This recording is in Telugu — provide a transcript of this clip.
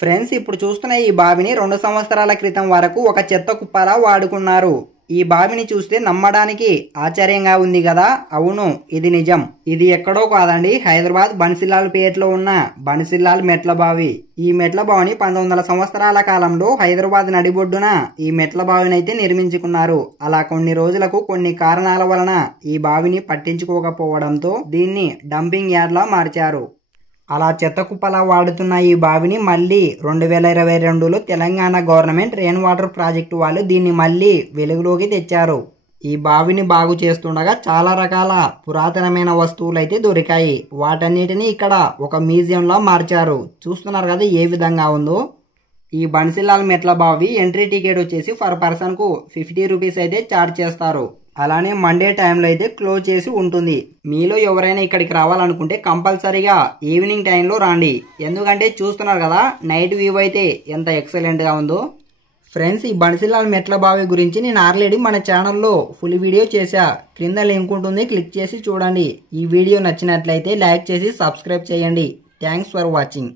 ఫ్రెండ్స్ ఇప్పుడు చూస్తున్న ఈ బావిని 2 సంవత్సరాల క్రితం వరకు ఒక చెత్త కుప్పలా వాడుకున్నారు. ఈ బావిని చూస్తే నమ్మడానికి ఆశ్చర్యంగా ఉంది కదా. అవును, ఇది నిజం. ఇది ఎక్కడో కాదండి, హైదరాబాద్ బన్సిలాల్ పేటలో ఉన్న బన్సిలాల్ మెట్ల బావి. ఈ మెట్ల బావిని 1900 సంవత్సరాల కాలంలో హైదరాబాద్ నడిబొడ్డున ఈ మెట్ల బావిని అయితే నిర్మించుకున్నారు. అలా కొన్ని రోజులకు కొన్ని కారణాల వలన ఈ బావిని పట్టించుకోకపోవడంతో దీన్ని డంపింగ్ యార్డ్ లా మార్చారు. అలా చెత్త కుప్పలా వాడుతున్న ఈ బావిని మళ్ళీ 2022లో Telangana government rain water project వాళ్ళు దీన్ని మళ్ళీ వెలుగులోకి తెచ్చారు. ఈ బావిని బాగు చేస్తుండగా చాలా రకాల పురాతనమైన వస్తువులు అయితే దొరికాయి. వాటన్నిటిని ఇక్కడ ఒక మ్యూజియంలా మార్చారు. చూస్తున్నారు కదా ఏ విధంగా ఉందో. ఈ బన్సిలాల్ మెట్ల బావి ఎంట్రీ టికెట్ వచ్చేసి పర్ పర్సన్ కు 50 రూపీస్ అయితే ఛార్జ్ చేస్తారు. అలానే మండే టైంలో అయితే క్లోజ్ చేసి ఉంటుంది. మీలో ఎవరైనా ఇక్కడికి రావాలనుకుంటే కంపల్సరీగా ఈవినింగ్ టైంలో రండి. ఎందుకంటే చూస్తున్నారు కదా నైట్ వ్యూ అయితే ఎంత ఎక్సలెంట్గా ఉందో. ఫ్రెండ్స్, ఈ బన్సిలాల్ మెట్ల బావి గురించి నేను ఆల్రెడీ మన ఛానల్లో ఫుల్ వీడియో చేశా. క్రింద లింక్ ఉంటుంది, క్లిక్ చేసి చూడండి. ఈ వీడియో నచ్చినట్లయితే లైక్ చేసి సబ్స్క్రైబ్ చేయండి. Thanks for watching.